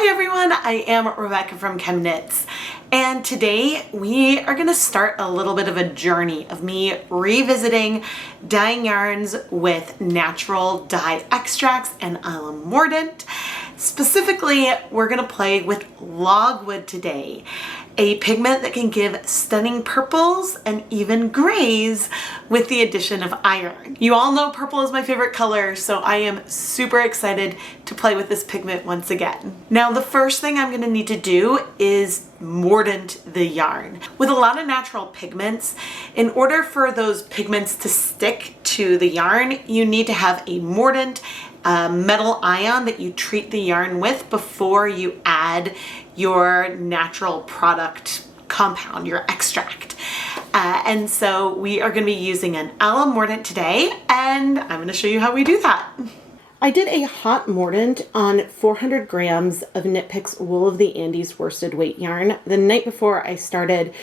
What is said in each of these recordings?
Hi everyone, I am Rebecca from ChemKnits, and today we are going to start a little bit of a journey of me revisiting dyeing yarns with natural dye extracts and Alum Mordant. Specifically, we're going to play with Logwood today, a pigment that can give stunning purples and even grays with the addition of iron. You all know purple is my favorite color, so I am super excited to play with this pigment once again. Now, the first thing I'm going to need to do is mordant the yarn. With a lot of natural pigments, in order for those pigments to stick to the yarn, you need to have a mordant, metal ion that you treat the yarn with before you add your natural product compound, your extract. And so we are going to be using an alum mordant today, and I'm going to show you how we do that. I did a hot mordant on 400 grams of Knit Picks Wool of the Andes worsted weight yarn the night before I started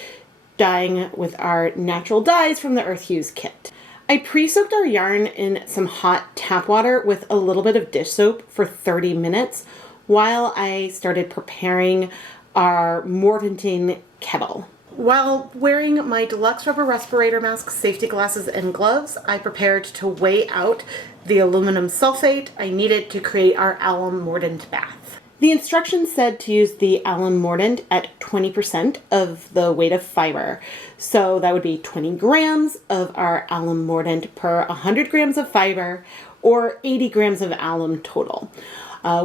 dyeing with our natural dyes from the Earthues kit. I pre-soaked our yarn in some hot tap water with a little bit of dish soap for 30 minutes while I started preparing our mordanting kettle. While wearing my deluxe rubber respirator mask, safety glasses, and gloves, I prepared to weigh out the aluminum sulfate I needed to create our alum mordant bath. The instructions said to use the alum mordant at 20% of the weight of fiber. So that would be 20 grams of our alum mordant per 100 grams of fiber, or 80 grams of alum total,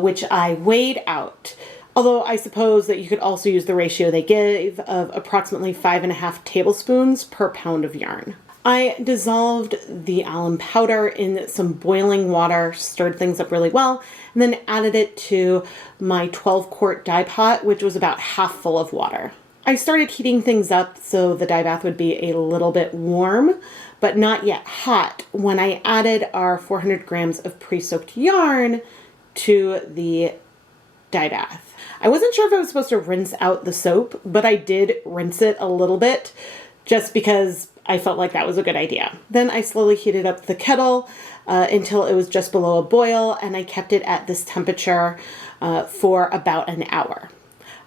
which I weighed out. Although I suppose that you could also use the ratio they gave of approximately 5.5 tablespoons per pound of yarn. I dissolved the alum powder in some boiling water, stirred things up really well, and then added it to my 12-quart dye pot, which was about half full of water. I started heating things up so the dye bath would be a little bit warm, but not yet hot, when I added our 400 grams of pre-soaked yarn to the dye bath. I wasn't sure if I was supposed to rinse out the soap, but I did rinse it a little bit just because I felt like that was a good idea. Then I slowly heated up the kettle until it was just below a boil, and I kept it at this temperature for about an hour.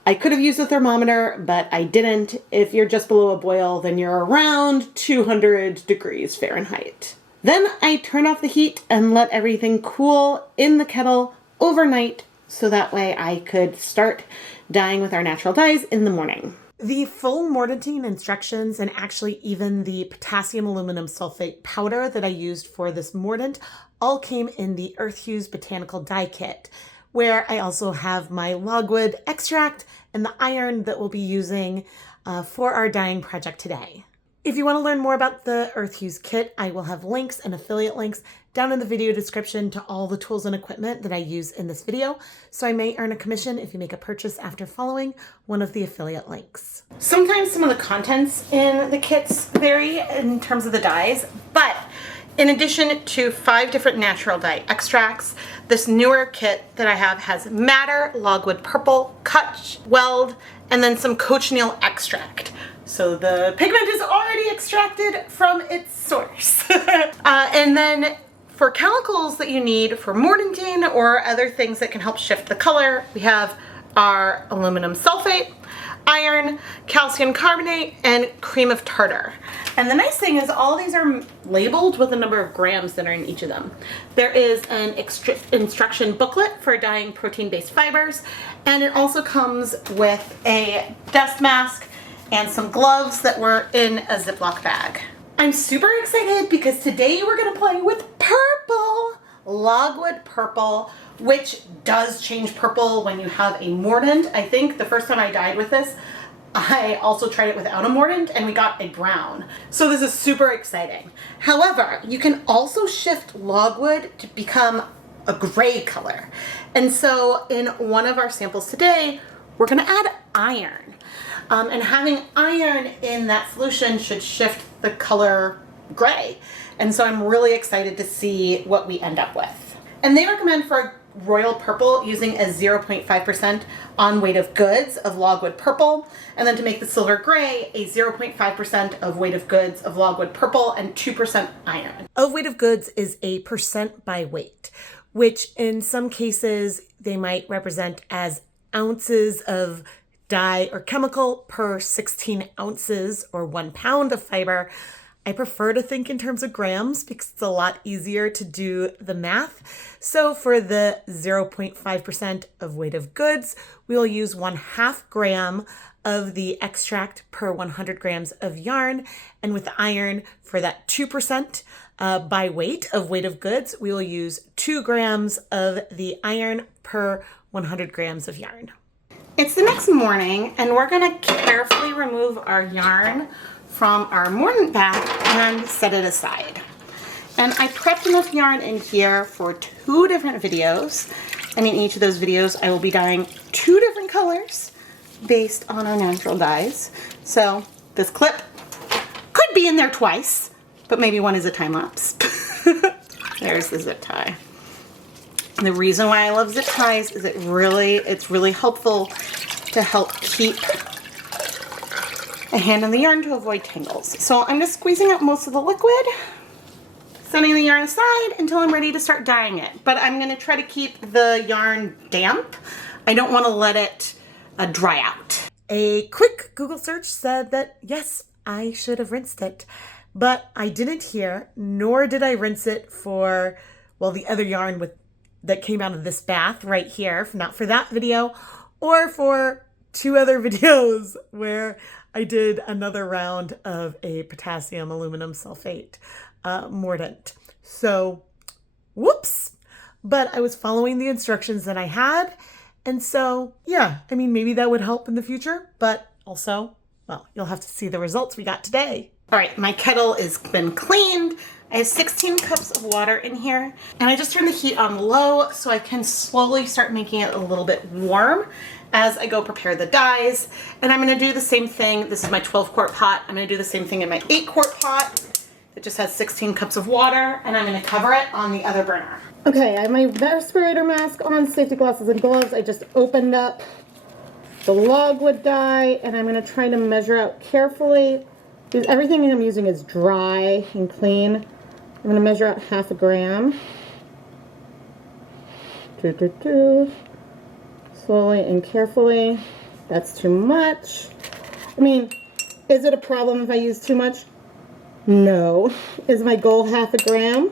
I could have used a thermometer, but I didn't. If you're just below a boil, then you're around 200 degrees Fahrenheit. Then I turned off the heat and let everything cool in the kettle overnight, so that way I could start dyeing with our natural dyes in the morning. The full mordanting instructions, and actually even the potassium aluminum sulfate powder that I used for this mordant, all came in the Earthues botanical dye kit, where I also have my Logwood Extract and the iron that we'll be using for our dyeing project today. If you want to learn more about the Earthues kit, I will have links and affiliate links down in the video description to all the tools and equipment that I use in this video, so I may earn a commission if you make a purchase after following one of the affiliate links. Sometimes some of the contents in the kits vary in terms of the dyes, but in addition to 5 different natural dye extracts, this newer kit that I have has madder, logwood purple, cut, weld, and then some cochineal extract. So the pigment is already extracted from its source. And then for chemicals that you need for mordanting or other things that can help shift the color, we have our aluminum sulfate, iron, calcium carbonate, and cream of tartar. And the nice thing is all these are labeled with the number of grams that are in each of them. There is an instruction booklet for dyeing protein-based fibers, and it also comes with a dust mask and some gloves that were in a Ziploc bag. I'm super excited because today we're going to play with purple, Logwood purple, which does change purple when you have a mordant. I think the first time I dyed with this, I also tried it without a mordant and we got a brown. So this is super exciting. However, you can also shift Logwood to become a gray color. And so in one of our samples today, we're going to add iron. And having iron in that solution should shift the color gray. And so I'm really excited to see what we end up with. And they recommend for royal purple using a 0.5% on weight of goods of Logwood purple, and then to make the silver gray, a 0.5% of weight of goods of Logwood purple and 2% iron. Of weight of goods is a percent by weight, which in some cases they might represent as ounces of dye or chemical per 16 ounces or 1 pound of fiber. I prefer to think in terms of grams because it's a lot easier to do the math. So for the 0.5% of weight of goods, we will use 1/2 gram of the extract per 100 grams of yarn. And with the iron, for that 2% by weight of goods, we will use 2 grams of the iron per 100 grams of yarn. It's the next morning, and we're gonna carefully remove our yarn from our mordant bag and set it aside. And I prepped enough yarn in here for 2 different videos. And in each of those videos, I will be dyeing 2 different colors based on our natural dyes. So this clip could be in there twice, but maybe one is a time lapse. There's the zip tie. And the reason why I love zip ties is it's really helpful to help keep a hand on the yarn to avoid tangles. So I'm just squeezing out most of the liquid, setting the yarn aside until I'm ready to start dyeing it. But I'm gonna try to keep the yarn damp. I don't wanna let it dry out. A quick Google search said that yes, I should have rinsed it, but I didn't here, nor did I rinse it for, well, the other yarn that came out of this bath right here, not for that video, or for 2 other videos where I did another round of a potassium aluminum sulfate mordant. So, whoops. But I was following the instructions that I had. And so, yeah, I mean, maybe that would help in the future, but also, well, you'll have to see the results we got today. All right, my kettle has been cleaned. I have 16 cups of water in here, and I just turned the heat on low so I can slowly start making it a little bit warm as I go prepare the dyes. And I'm gonna do the same thing. This is my 12-quart pot. I'm gonna do the same thing in my 8-quart pot. It just has 16 cups of water, and I'm gonna cover it on the other burner. Okay, I have my respirator mask on, safety glasses and gloves. I just opened up the logwood dye, and I'm gonna try to measure out carefully because everything I'm using is dry and clean. I'm gonna measure out 1/2 gram. Slowly and carefully. That's too much. I mean, is it a problem if I use too much? No. Is my goal 1/2 gram?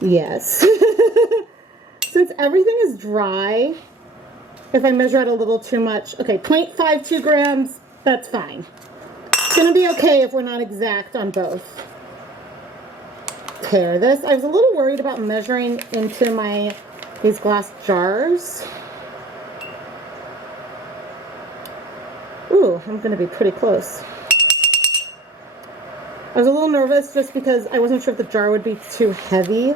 Yes. Since everything is dry, if I measure out a little too much, okay, 0.52 grams, that's fine. It's gonna be okay if we're not exact on both. Tear this. I was a little worried about measuring into these glass jars. Ooh, I'm gonna be pretty close. I was a little nervous just because I wasn't sure if the jar would be too heavy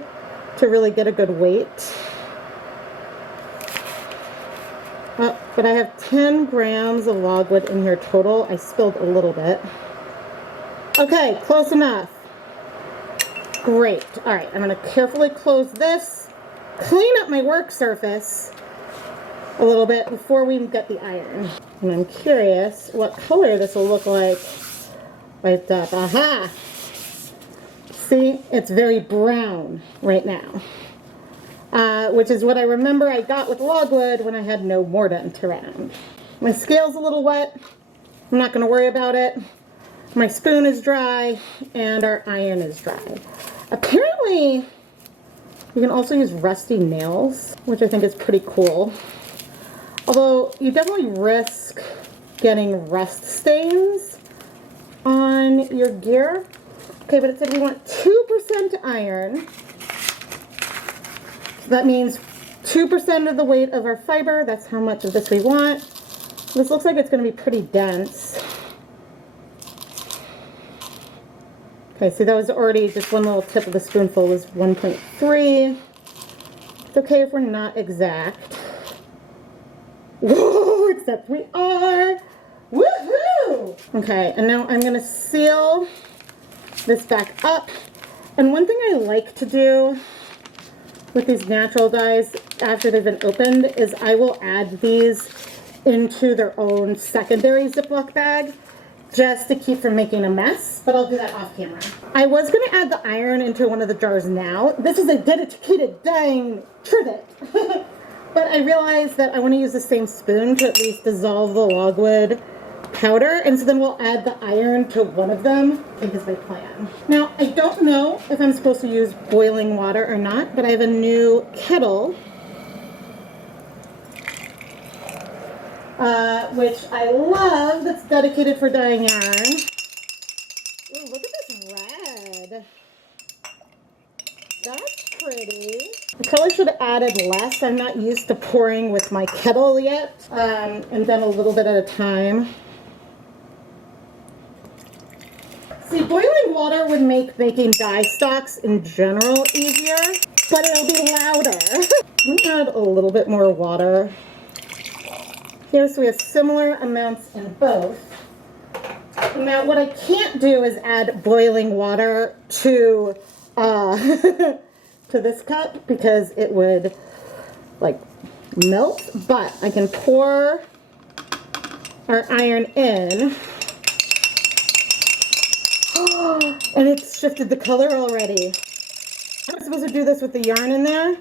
to really get a good weight. But I have 10 grams of logwood in here total. I spilled a little bit. Okay, close enough. Great. All right, I'm gonna carefully close this, clean up my work surface a little bit before we get the iron. And I'm curious what color this will look like wiped up. Aha! See, it's very brown right now, which is what I remember I got with logwood when I had no mordant around. My scale's a little wet. I'm not going to worry about it. My spoon is dry, and our iron is dry. Apparently, you can also use rusty nails, which I think is pretty cool. Although, you definitely risk getting rust stains on your gear. Okay, but it said we want 2% iron. So that means 2% of the weight of our fiber. That's how much of this we want. This looks like it's going to be pretty dense. Okay, so that was already just one little tip of the spoonful was 1.3. It's okay if we're not exact. Whoa, except we are. Woohoo! Okay, and now I'm gonna seal this back up. And one thing I like to do with these natural dyes after they've been opened is I will add these into their own secondary Ziploc bag just to keep from making a mess, but I'll do that off camera. I was gonna add the iron into one of the jars now. This is a dedicated dyeing trivet. but I realized that I want to use the same spoon to at least dissolve the logwood powder, and so then we'll add the iron to one of them, I think is my plan. Now, I don't know if I'm supposed to use boiling water or not, but I have a new kettle, which I love, that's dedicated for dyeing yarn. Ooh, look at this red. That's pretty. I probably should have added less. I'm not used to pouring with my kettle yet, and then a little bit at a time. See, boiling water would make making dye stocks in general easier, but it'll be louder. I'm gonna add a little bit more water here so we have similar amounts in both. Now, what I can't do is add boiling water to to this cup because it would like melt, but I can pour our iron in. And it's shifted the color already. I'm supposed to do this with the yarn in there,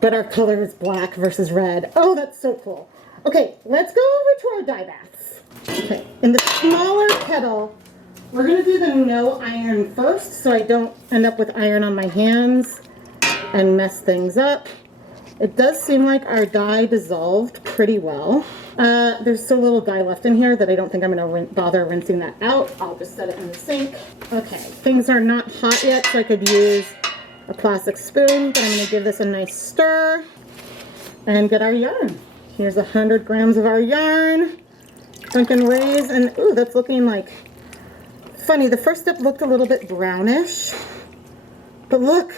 but our color is black versus red. Oh, that's so cool. Okay, let's go over to our dye baths. Okay, in the smaller kettle, we're gonna do the no iron first so I don't end up with iron on my hands and mess things up. It does seem like our dye dissolved pretty well. There's so little dye left in here that I don't think I'm gonna bother rinsing that out. I'll just set it in the sink. Okay, things are not hot yet, so I could use a plastic spoon, but I'm gonna give this a nice stir and get our yarn. Here's 100 grams of our yarn. Sunken rays, and ooh, that's looking like funny. The first step looked a little bit brownish, but look,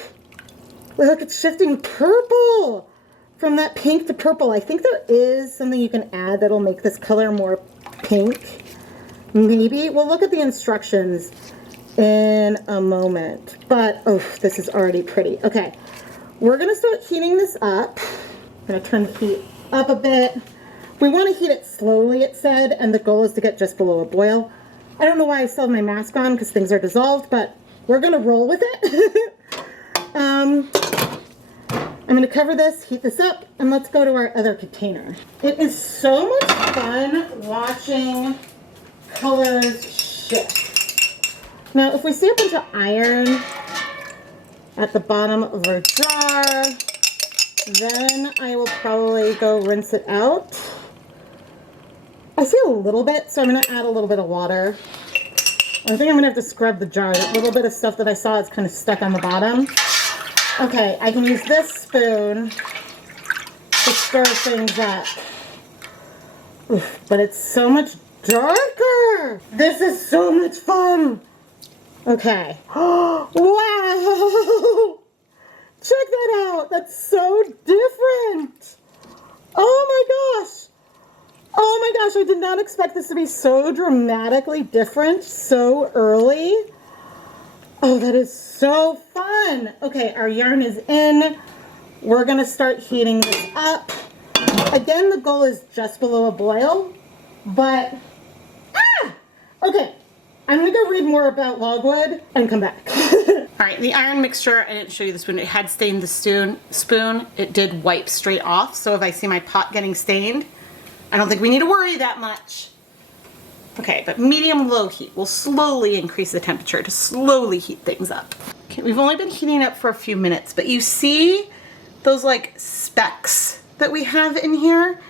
it's shifting purple from that pink to purple. I think there is something you can add that'll make this color more pink. Maybe. We'll look at the instructions in a moment, but oh, this is already pretty. Okay, we're gonna start heating this up. I'm gonna turn the heat up a bit. We want to heat it slowly, it said, and the goal is to get just below a boil. I don't know why I still have my mask on because things are dissolved, but we're gonna roll with it. I'm gonna cover this, heat this up, and let's go to our other container. It is so much fun watching colors shift. Now, if we see a bunch of iron at the bottom of our jar, then I will probably go rinse it out. I see a little bit, so I'm going to add a little bit of water. I think I'm going to have to scrub the jar. That little bit of stuff that I saw is kind of stuck on the bottom. Okay, I can use this spoon to stir things up. Oof, but it's so much darker. This is so much fun. Okay. Wow! Check that out. That's so different. Oh my gosh. Oh my gosh, I did not expect this to be so dramatically different so early. Oh, that is so fun. Okay, our yarn is in. We're gonna start heating this up. Again, the goal is just below a boil, but, okay. I'm gonna go read more about logwood and come back. All right, the iron mixture, I didn't show you the spoon. It had stained the spoon. It did wipe straight off. So if I see my pot getting stained, I don't think we need to worry that much. Okay, but medium-low heat. We'll slowly increase the temperature to slowly heat things up. Okay, we've only been heating up for a few minutes, but you see those like specks that we have in here?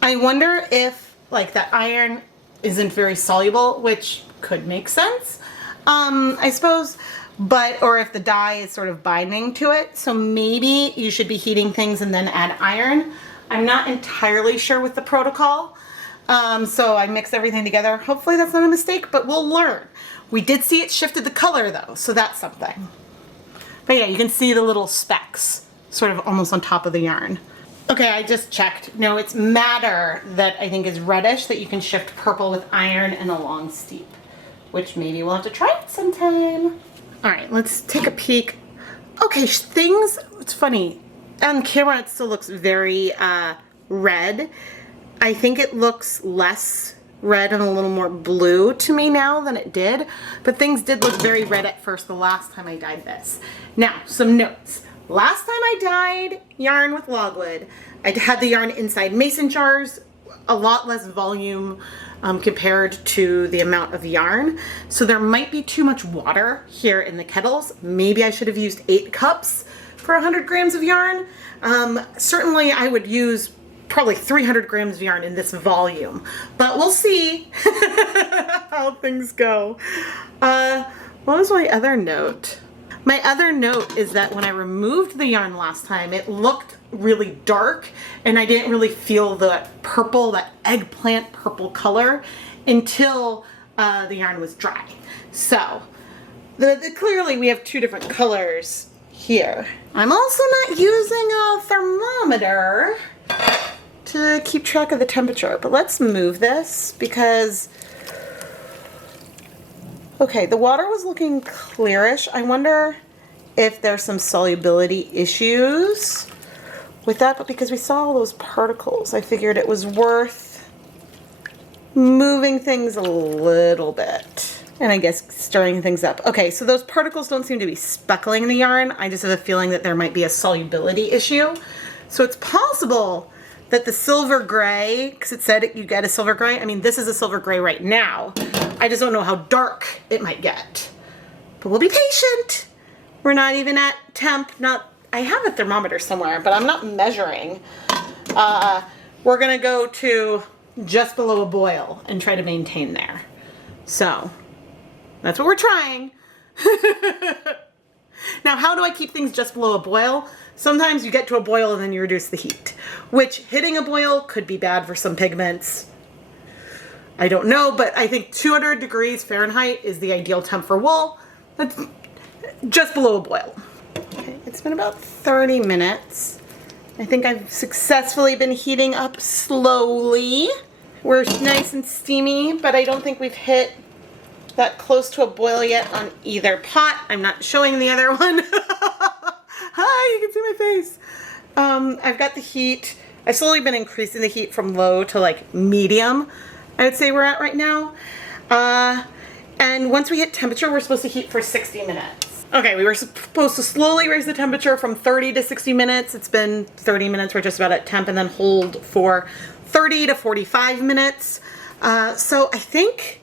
I wonder if like the iron isn't very soluble, which could make sense, I suppose, but, or if the dye is sort of binding to it. So maybe you should be heating things and then add iron. I'm not entirely sure with the protocol. So I mix everything together. Hopefully that's not a mistake, but we'll learn. We did see it shifted the color though, so that's something. But yeah, you can see the little specks sort of almost on top of the yarn. Okay, I just checked. No, it's madder that I think is reddish that you can shift purple with iron and a long steep, which maybe we'll have to try it sometime. All right, let's take a peek. Okay, things, it's funny. On camera, it still looks very red. I think it looks less red and a little more blue to me now than it did, but things did look very red at first the last time I dyed this. Now, some notes. last time I dyed yarn with Logwood, I had the yarn inside mason jars, a lot less volume compared to the amount of yarn. So there might be too much water here in the kettles. Maybe I should have used 8 cups for 100 grams of yarn. Certainly I would use probably 300 grams of yarn in this volume, but we'll see how things go. What was my other note? My other note is that when I removed the yarn last time, it looked really dark and I didn't really feel the purple, that eggplant purple color until the yarn was dry. So clearly we have 2 different colors here. I'm also not using a thermometer to keep track of the temperature, but let's move this because, okay, the water was looking clearish. I wonder if there's some solubility issues with that, but because we saw all those particles, I figured it was worth moving things a little bit. And I guess stirring things up. Okay, so those particles don't seem to be speckling the yarn. I just have a feeling that there might be a solubility issue. So it's possible that the silver gray, because it said you get a silver gray. I mean, this is a silver gray right now. I just don't know how dark it might get. But we'll be patient. We're not even at temp. I have a thermometer somewhere, but I'm not measuring. We're gonna go to just below a boil and try to maintain there. So that's what we're trying. Now, how do I keep things just below a boil? Sometimes you get to a boil and then you reduce the heat, which hitting a boil could be bad for some pigments. I don't know, but I think 200 degrees Fahrenheit is the ideal temp for wool. That's just below a boil. Okay, it's been about 30 minutes. I think I've successfully been heating up slowly. We're nice and steamy, but I don't think we've hit that close to a boil yet on either pot. I'm not showing the other one. Hi, you can see my face. I've got the heat. I've slowly been increasing the heat from low to like medium, I would say we're at right now. And once we hit temperature, we're supposed to heat for 60 minutes. Okay, we were supposed to slowly raise the temperature from 30 to 60 minutes. It's been 30 minutes, we're just about at temp, and then hold for 30 to 45 minutes. So I think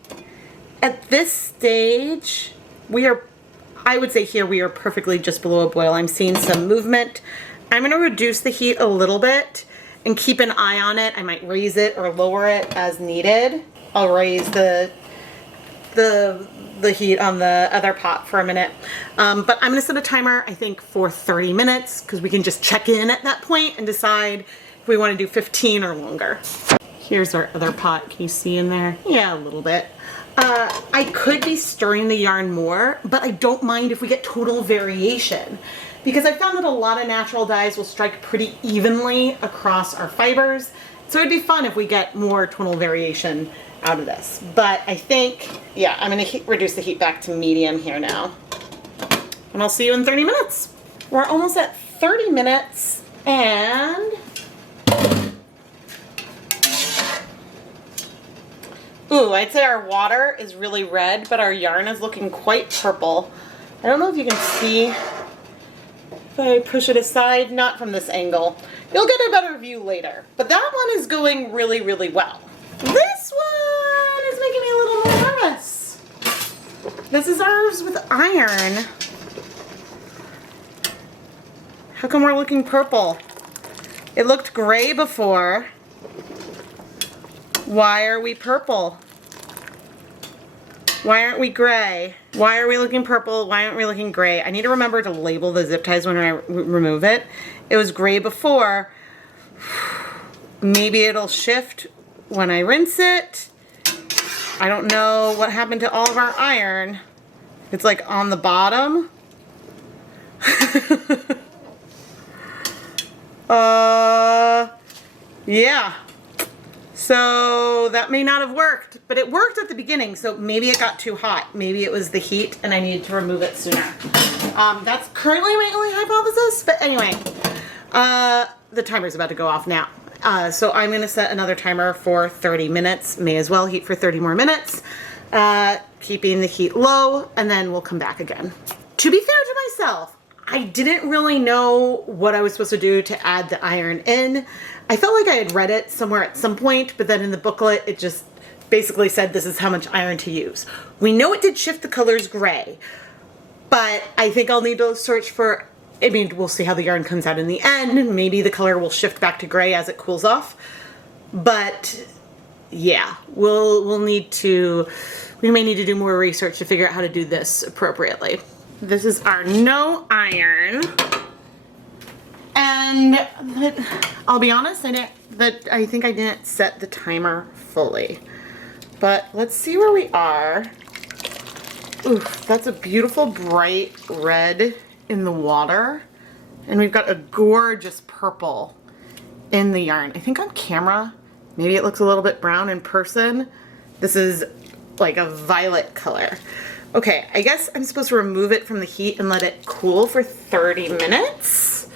at this stage, I would say here we are perfectly just below a boil. I'm seeing some movement. I'm gonna reduce the heat a little bit and keep an eye on it. I might raise it or lower it as needed. I'll raise the heat on the other pot for a minute. But I'm gonna set a timer, I think, for 30 minutes because we can just check in at that point and decide if we wanna do 15 or longer. Here's our other pot. Can you see in there? Yeah, a little bit. I could be stirring the yarn more, but I don't mind if we get total variation because I found that a lot of natural dyes will strike pretty evenly across our fibers. So it'd be fun if we get more tonal variation out of this. But I think, yeah, I'm gonna reduce the heat back to medium here now. And I'll see you in 30 minutes. We're almost at 30 minutes and ooh, I'd say our water is really red, but our yarn is looking quite purple. I don't know if you can see if I push it aside, not from this angle. You'll get a better view later, but that one is going really, really well. This one is making me a little more nervous. This is ours with iron. How come we're looking purple? It looked gray before. Why are we purple? Why aren't we gray? Why are we looking purple? Why aren't we looking gray? I need to remember to label the zip ties when I remove it. It was gray before. Maybe it'll shift when I rinse it. I don't know what happened to all of our iron. It's like on the bottom. Yeah. So that may not have worked, but it worked at the beginning, so maybe it got too hot. Maybe it was the heat and I needed to remove it sooner. That's currently my only hypothesis, but anyway, the timer's about to go off now. So I'm gonna set another timer for 30 minutes. May as well heat for 30 more minutes, keeping the heat low, and then we'll come back again. To be fair to myself, I didn't really know what I was supposed to do to add the iron in. I felt like I had read it somewhere at some point, but then in the booklet it just basically said this is how much iron to use. We know it did shift the colors gray, but I think I'll need to search for, I mean, we'll see how the yarn comes out in the end. Maybe the color will shift back to gray as it cools off. But yeah, we may need to do more research to figure out how to do this appropriately. This is our no iron. And I'll be honest, I think I didn't set the timer fully. But let's see where we are. Oof, that's a beautiful bright red in the water. And we've got a gorgeous purple in the yarn. I think on camera, maybe it looks a little bit brown in person. This is like a violet color. Okay, I guess I'm supposed to remove it from the heat and let it cool for 30 minutes.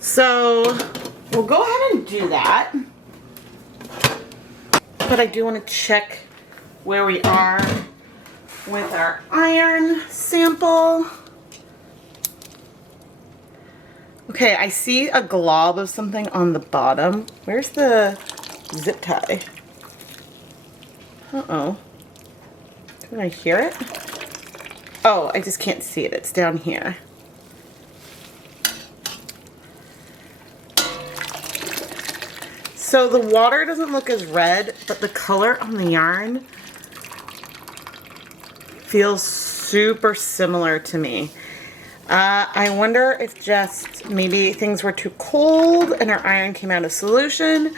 So we'll go ahead and do that. But I do want to check where we are with our iron sample. Okay, I see a glob of something on the bottom. Where's the zip tie? Uh-oh. Can I hear it? Oh, I just can't see it. It's down here. So the water doesn't look as red, but the color on the yarn feels super similar to me. I wonder if just maybe things were too cold and our iron came out of solution.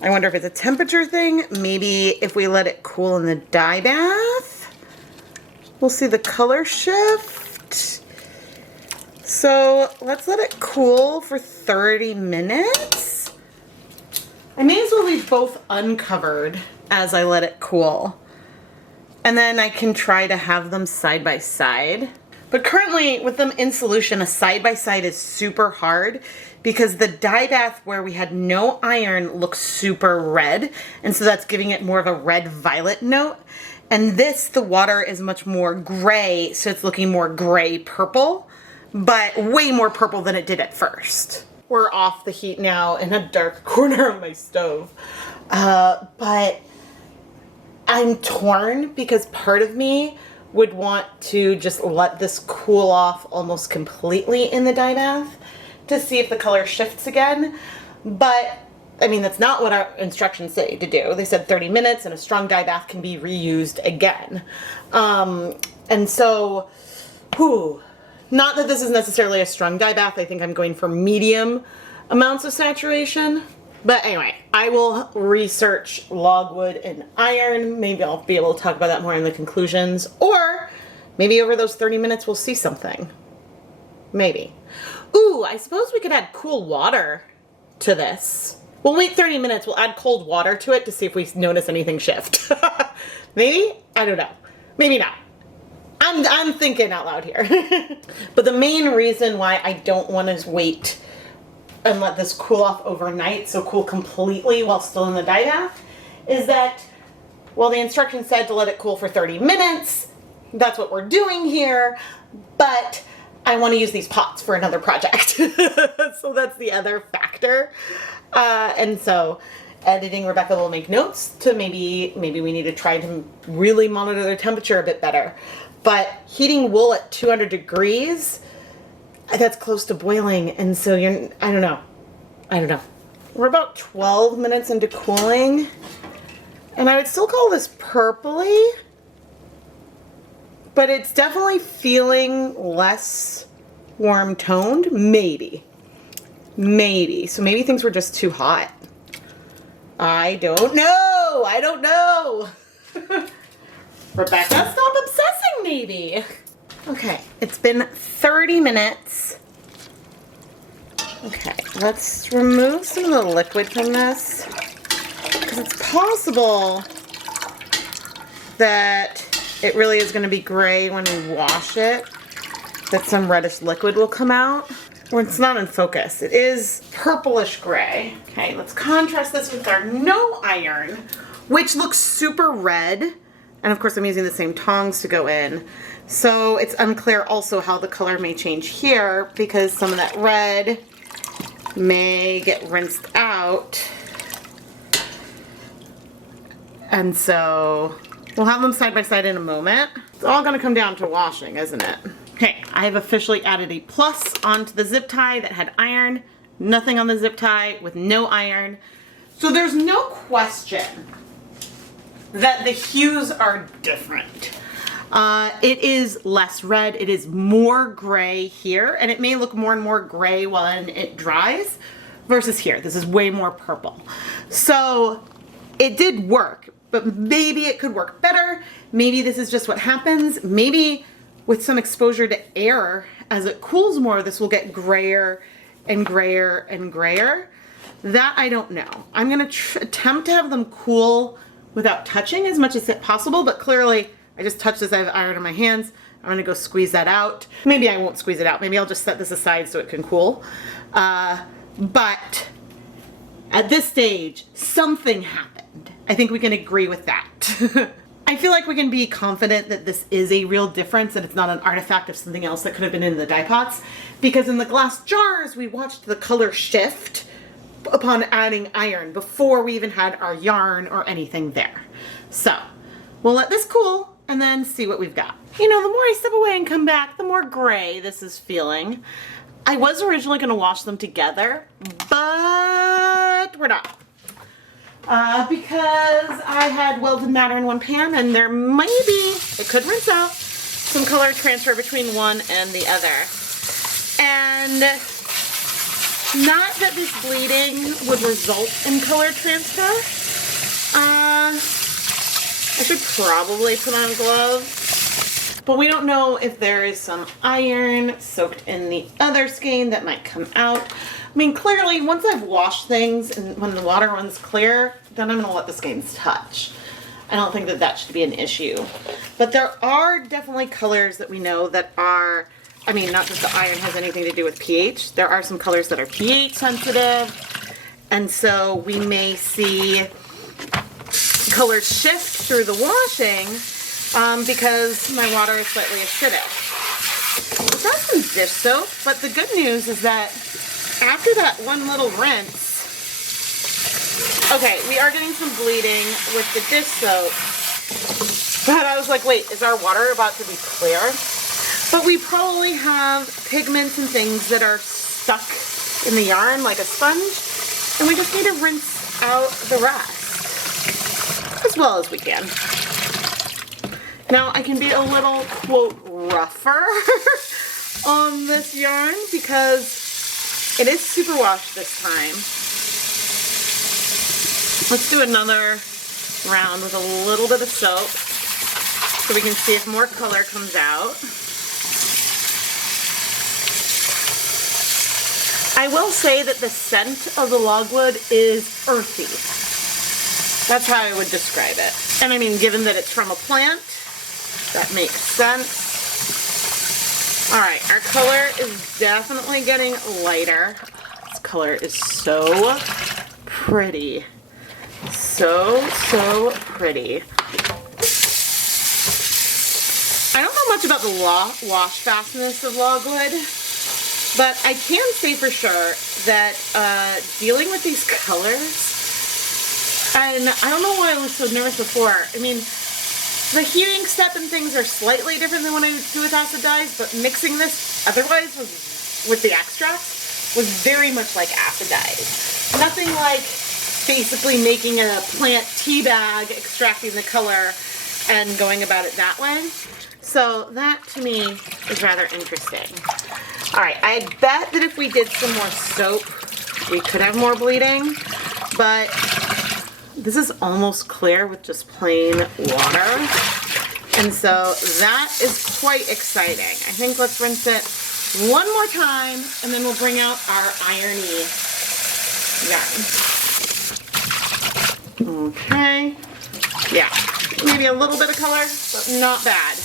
I wonder if it's a temperature thing. Maybe if we let it cool in the dye bath, we'll see the color shift. So let's let it cool for 30 minutes. I may as well leave both uncovered as I let it cool. And then I can try to have them side by side. But currently with them in solution, a side by side is super hard because the dye bath where we had no iron looks super red. And so that's giving it more of a red violet note. And this, the water is much more gray, so it's looking more gray purple, but way more purple than it did at first. We're off the heat now in a dark corner of my stove. But I'm torn because part of me would want to just let this cool off almost completely in the dye bath to see if the color shifts again. But I mean, that's not what our instructions say to do. They said 30 minutes and a strong dye bath can be reused again. And so, not that this is necessarily a strong dye bath. I think I'm going for medium amounts of saturation. But anyway, I will research logwood and iron. Maybe I'll be able to talk about that more in the conclusions. Or maybe over those 30 minutes we'll see something. Maybe. Ooh, I suppose we could add cool water to this. We'll wait 30 minutes. We'll add cold water to it to see if we notice anything shift. Maybe? I don't know. Maybe not. I'm thinking out loud here. But the main reason why I don't want to wait and let this cool off overnight, so cool completely while still in the dye bath, is that, well, the instructions said to let it cool for 30 minutes. That's what we're doing here, but I want to use these pots for another project. So that's the other factor. And so editing Rebecca will make notes to maybe we need to try to really monitor their temperature a bit better. But heating wool at 200 degrees, that's close to boiling, and so I don't know. We're about 12 minutes into cooling, and I would still call this purpley, but it's definitely feeling less warm toned, maybe. So maybe things were just too hot. I don't know. Rebecca, stop obsessing maybe. Okay, it's been 30 minutes. Okay, let's remove some of the liquid from this, because it's possible that it really is going to be gray when we wash it, that some reddish liquid will come out. Well, it's not in focus. It is purplish gray. Okay, let's contrast this with our no iron, which looks super red. And of course I'm using the same tongs to go in. So it's unclear also how the color may change here because some of that red may get rinsed out. And so we'll have them side by side in a moment. It's all gonna come down to washing, isn't it? Okay, I have officially added a plus onto the zip tie that had iron, nothing on the zip tie with no iron. So there's no question that the hues are different. It is less red, it is more gray here, and it may look more and more gray when it dries versus here. This is way more purple. So it did work, but maybe it could work better. Maybe this is just what happens. Maybe with some exposure to air, as it cools more, this will get grayer and grayer and grayer. That I don't know. I'm gonna attempt to have them cool without touching as much as possible, but clearly I just touched this, I have iron in my hands. I'm gonna go squeeze that out. Maybe I won't squeeze it out. Maybe I'll just set this aside so it can cool. But at this stage, something happened. I think we can agree with that. I feel like we can be confident that this is a real difference and it's not an artifact of something else that could have been in the dye pots, because in the glass jars, we watched the color shift upon adding iron before we even had our yarn or anything there. So we'll let this cool and then see what we've got. You know, the more I step away and come back, the more gray this is feeling. I was originally gonna wash them together, but we're not. Because I had welded matter in one pan and there might be, it could rinse out, some color transfer between one and the other. And not that this bleeding would result in color transfer. I should probably put on gloves, but we don't know if there is some iron soaked in the other skein that might come out. I mean, clearly, once I've washed things and when the water runs clear, then I'm gonna let the skeins touch. I don't think that that should be an issue. But there are definitely colors that we know that are, I mean, not just the iron has anything to do with pH. There are some colors that are pH sensitive. And so we may see colors shift through the washing because my water is slightly acidic. I've got some dish soap, but the good news is that after that one little rinse, okay, we are getting some bleeding with the dish soap, but I was like, wait, is our water about to be clear? But we probably have pigments and things that are stuck in the yarn like a sponge, and we just need to rinse out the rest as well as we can. Now I can be a little, quote, rougher on this yarn because it is superwash this time. Let's do another round with a little bit of soap so we can see if more color comes out. I will say that the scent of the logwood is earthy. That's how I would describe it. And I mean, given that it's from a plant, that makes sense. All right, our color is definitely getting lighter. This color is so pretty. So pretty. I don't know much about the wash fastness of logwood, but I can say for sure that dealing with these colors, and I don't know why I was so nervous before. I mean, the heating step and things are slightly different than what I do with acid dyes, but mixing this otherwise with the extracts was very much like acid dyes. Nothing like basically making a plant tea bag, extracting the color, and going about it that way. So that to me is rather interesting. All right, I bet that if we did some more soap, we could have more bleeding, but this is almost clear with just plain water. And so that is quite exciting. I think let's rinse it one more time and then we'll bring out our irony yarn. Okay. Yeah, maybe a little bit of color, but not bad.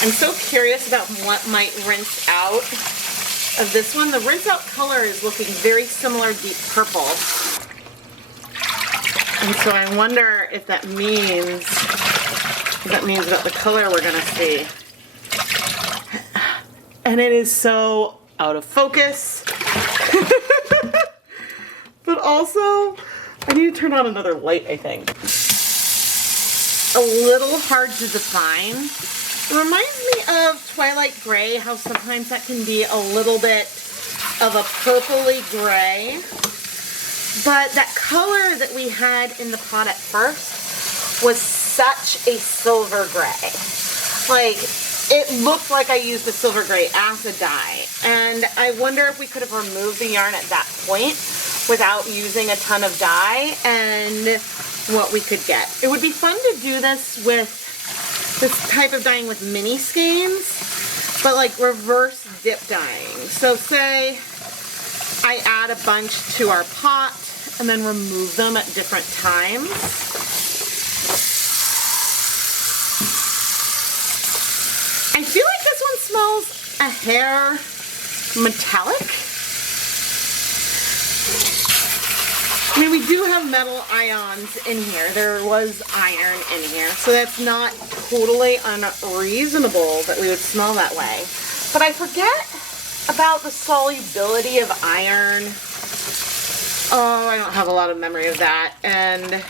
I'm so curious about what might rinse out of this one. The rinse out color is looking very similar deep purple. And so I wonder if that means about the color we're gonna see. and it is so out of focus. But also, I need to turn on another light, I think. A little hard to define. It reminds me of Twilight Gray, how sometimes that can be a little bit of a purpley gray. But that color that we had in the pot at first was such a silver gray. Like, it looked like I used a silver gray as a dye. And I wonder if we could have removed the yarn at that point without using a ton of dye and what we could get. It would be fun to do this with this type of dyeing with mini skeins, but like reverse dip dyeing. So say I add a bunch to our pot and then remove them at different times. I feel like this one smells a hair metallic. I mean, we do have metal ions in here. There was iron in here, so that's not totally unreasonable that we would smell that way. But I forget about the solubility of iron. Oh, I don't have a lot of memory of that. And,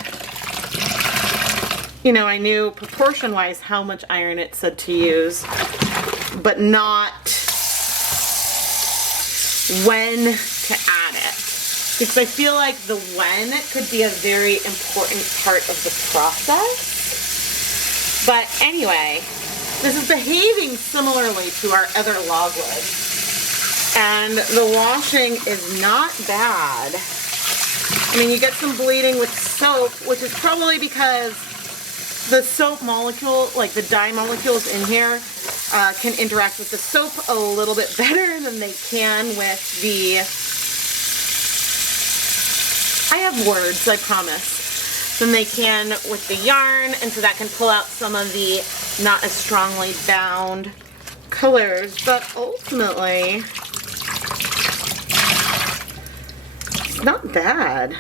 you know, I knew proportion-wise how much iron it said to use, but not when to add it. Because I feel like the when could be a very important part of the process. But anyway, this is behaving similarly to our other logwood. And the washing is not bad. I mean, you get some bleeding with soap, which is probably because the soap molecule, like the dye molecules in here, can interact with the soap a little bit better than they can with the... I have words, I promise, than they can with the yarn, and so that can pull out some of the not as strongly bound colors, but ultimately, it's not bad.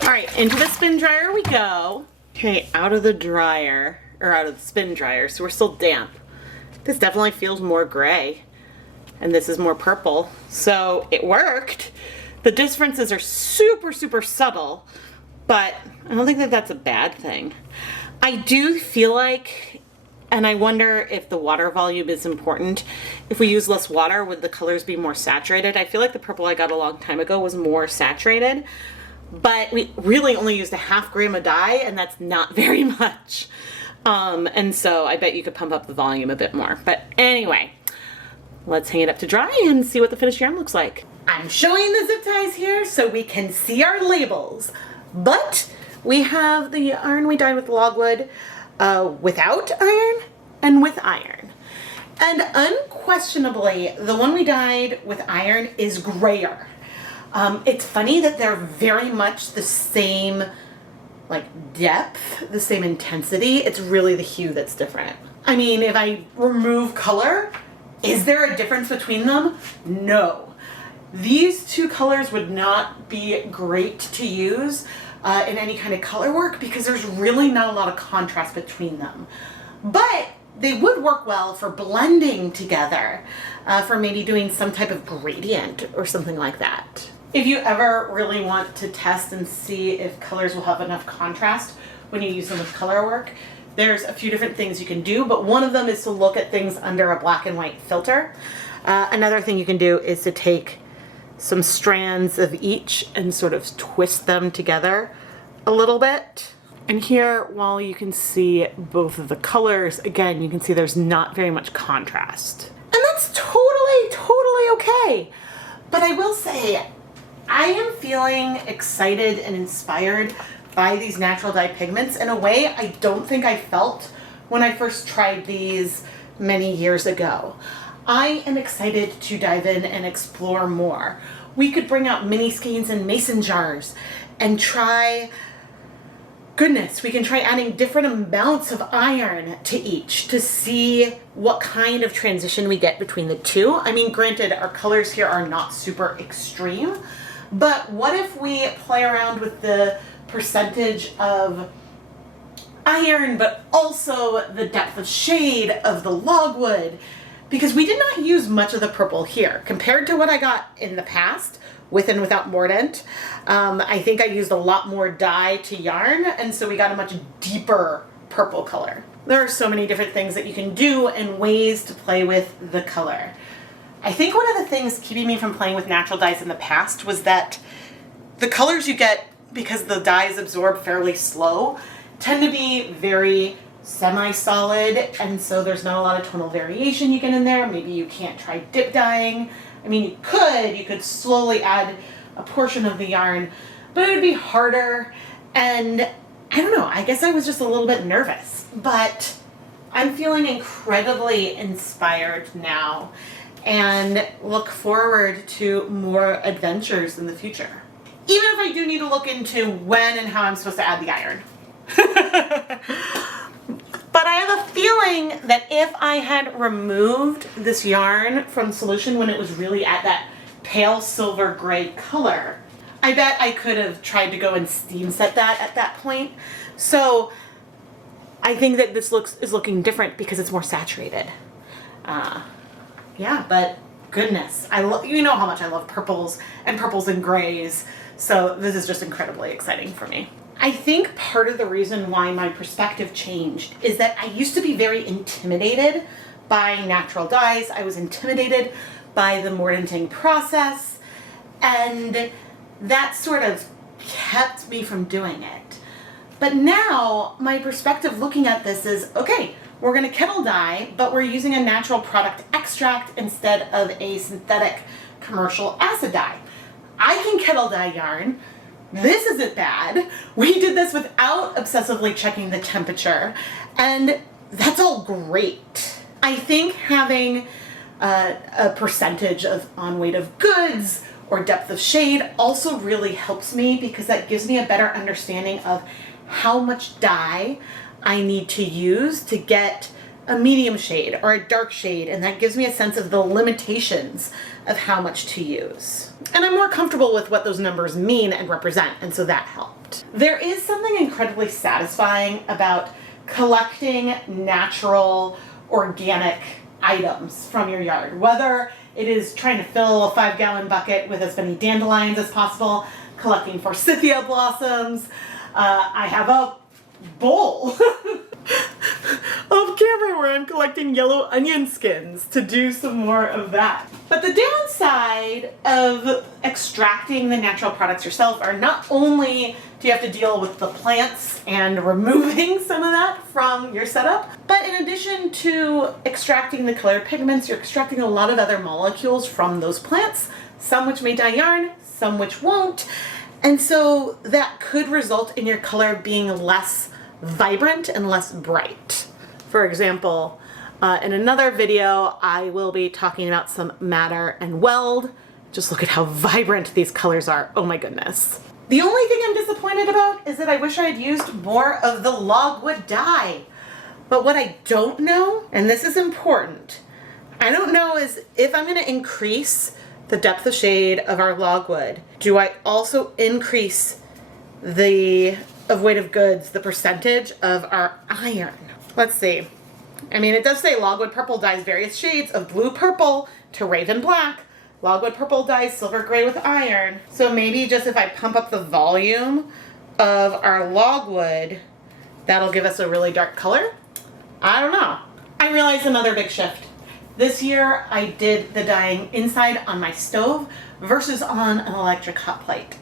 All right, into the spin dryer we go. Okay, out of the dryer, or out of the spin dryer, so we're still damp. This definitely feels more gray, and this is more purple, so it worked. The differences are super, super subtle, but I don't think that that's a bad thing. I do feel like, and I wonder if the water volume is important. If we use less water, would the colors be more saturated? I feel like the purple I got a long time ago was more saturated, but we really only used a half gram of dye, and that's not very much. And so I bet you could pump up the volume a bit more. But anyway, let's hang it up to dry and see what the finished yarn looks like. I'm showing the zip ties here so we can see our labels, but we have the yarn we dyed with logwood without iron and with iron. And unquestionably, the one we dyed with iron is grayer. It's funny that they're very much the same like depth, the same intensity. It's really the hue that's different. I mean, if I remove color, is there a difference between them? No. These two colors would not be great to use in any kind of color work because there's really not a lot of contrast between them. But they would work well for blending together, for maybe doing some type of gradient or something like that. If you ever really want to test and see if colors will have enough contrast when you use them with color work, there's a few different things you can do, but one of them is to look at things under a black and white filter. Another thing you can do is to take some strands of each and sort of twist them together a little bit. And here, while you can see both of the colors, again, you can see there's not very much contrast. And that's totally okay. But I will say, I am feeling excited and inspired by these natural dye pigments in a way I don't think I felt when I first tried these many years ago. I am excited to dive in and explore more. We could bring out mini skeins and mason jars and try, goodness, we can try adding different amounts of iron to each to see what kind of transition we get between the two. I mean, granted, our colors here are not super extreme, but what if we play around with the percentage of iron, but also the depth of shade of the logwood, because we did not use much of the purple here compared to what I got in the past with and without Mordant. I think I used a lot more dye to yarn, and so we got a much deeper purple color. There are so many different things that you can do and ways to play with the color. I think one of the things keeping me from playing with natural dyes in the past was that the colors you get, because the dyes absorb fairly slow, tend to be very semi-solid, and so there's not a lot of tonal variation you get in there. Maybe you can't try dip dyeing. I mean, you could slowly add a portion of the yarn, but it would be harder, and I don't know, I guess I was just a little bit nervous, but I'm feeling incredibly inspired now and look forward to more adventures in the future. Even if I do need to look into when and how I'm supposed to add the iron. But I have a feeling that if I had removed this yarn from solution when it was really at that pale silver gray color, I bet I could have tried to go and steam set that at that point. So I think that this is looking different because it's more saturated. Yeah, but goodness, you know how much I love purples and grays. So this is just incredibly exciting for me. I think part of the reason why my perspective changed is that I used to be very intimidated by natural dyes. I was intimidated by the mordanting process, and that sort of kept me from doing it. But now my perspective looking at this is, okay, we're going to kettle dye, but we're using a natural product extract instead of a synthetic commercial acid dye. I can kettle dye yarn. This isn't bad. We did this without obsessively checking the temperature, and that's all great. I think having a percentage of on weight of goods or depth of shade also really helps me, because that gives me a better understanding of how much dye I need to use to get a medium shade or a dark shade, and that gives me a sense of the limitations of how much to use. And I'm more comfortable with what those numbers mean and represent, and so that helped. There is something incredibly satisfying about collecting natural, organic items from your yard, whether it is trying to fill a 5-gallon bucket with as many dandelions as possible, collecting forsythia blossoms. I have a bowl of camera where I'm collecting yellow onion skins to do some more of that. But the downside of extracting the natural products yourself are not only do you have to deal with the plants and removing some of that from your setup, but in addition to extracting the colored pigments, you're extracting a lot of other molecules from those plants, some which may dye yarn, some which won't. And so that could result in your color being less vibrant and less bright. For example, in another video, I will be talking about some madder and weld. Just look at how vibrant these colors are. Oh my goodness. The only thing I'm disappointed about is that I wish I had used more of the logwood dye. But what I don't know, and this is important, I don't know is if I'm going to increase the depth of shade of our logwood, do I also increase the weight of goods, the percentage of our iron? Let's see. I mean, it does say logwood purple dyes various shades of blue purple to raven black. Logwood purple dyes silver gray with iron. So maybe just if I pump up the volume of our logwood, that'll give us a really dark color? I don't know. I realized another big shift. This year I did the dyeing inside on my stove versus on an electric hot plate.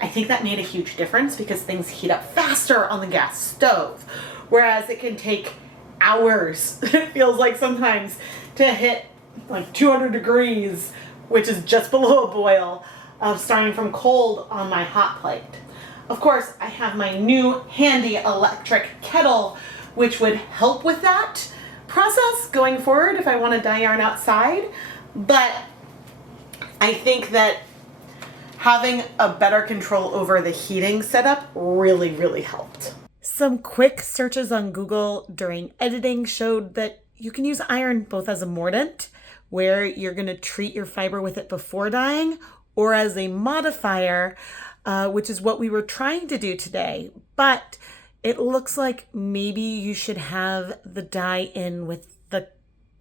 I think that made a huge difference because things heat up faster on the gas stove, whereas it can take hours, it feels like sometimes, to hit like 200 degrees, which is just below a boil, starting from cold on my hot plate. Of course, I have my new handy electric kettle, which would help with that process going forward if I want to dye yarn outside, but I think that having a better control over the heating setup really, really helped. Some quick searches on Google during editing showed that you can use iron both as a mordant, where you're going to treat your fiber with it before dyeing, or as a modifier, which is what we were trying to do today. But it looks like maybe you should have the dye in with the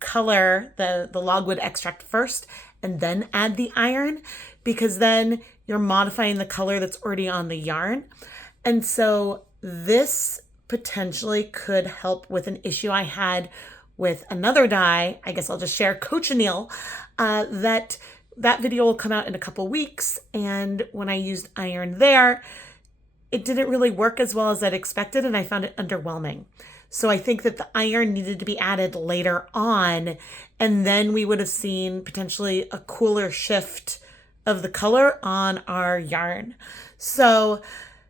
color, the Logwood Extract first and then add the iron, because then you're modifying the color that's already on the yarn. And so this potentially could help with an issue I had with another dye. I guess I'll just share Cochineal, that video will come out in a couple weeks. And when I used iron there, it didn't really work as well as I'd expected, and I found it underwhelming. So I think that the iron needed to be added later on, and then we would have seen potentially a cooler shift of the color on our yarn. So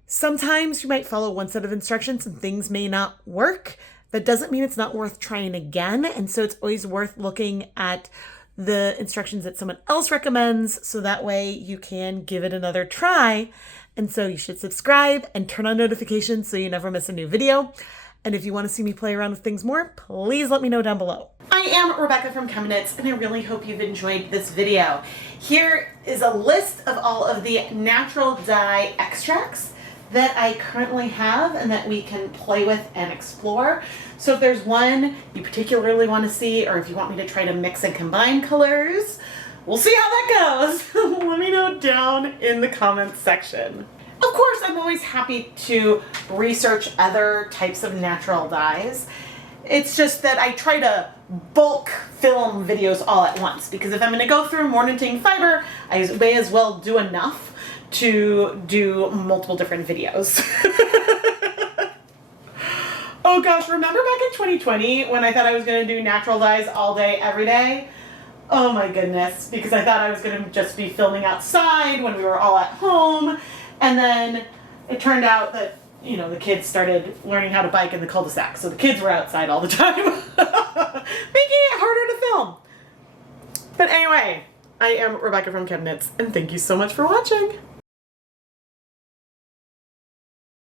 sometimes you might follow one set of instructions and things may not work. That doesn't mean it's not worth trying again. And so it's always worth looking at the instructions that someone else recommends, so that way you can give it another try. And so you should subscribe and turn on notifications so you never miss a new video. And if you want to see me play around with things more, please let me know down below. I am Rebecca from ChemKnits, and I really hope you've enjoyed this video. Here is a list of all of the natural dye extracts that I currently have and that we can play with and explore. So if there's one you particularly want to see, or if you want me to try to mix and combine colors, we'll see how that goes. Let me know down in the comments section. Of course, I'm always happy to research other types of natural dyes. It's just that I try to bulk film videos all at once, because if I'm going to go through mordanting fiber, I may as well do enough to do multiple different videos. Oh gosh, remember back in 2020 when I thought I was going to do natural dyes all day, every day? Oh my goodness, because I thought I was going to just be filming outside when we were all at home. And then it turned out that, you know, the kids started learning how to bike in the cul-de-sac. So the kids were outside all the time, making it harder to film. But anyway, I am Rebecca from ChemKnits, and thank you so much for watching.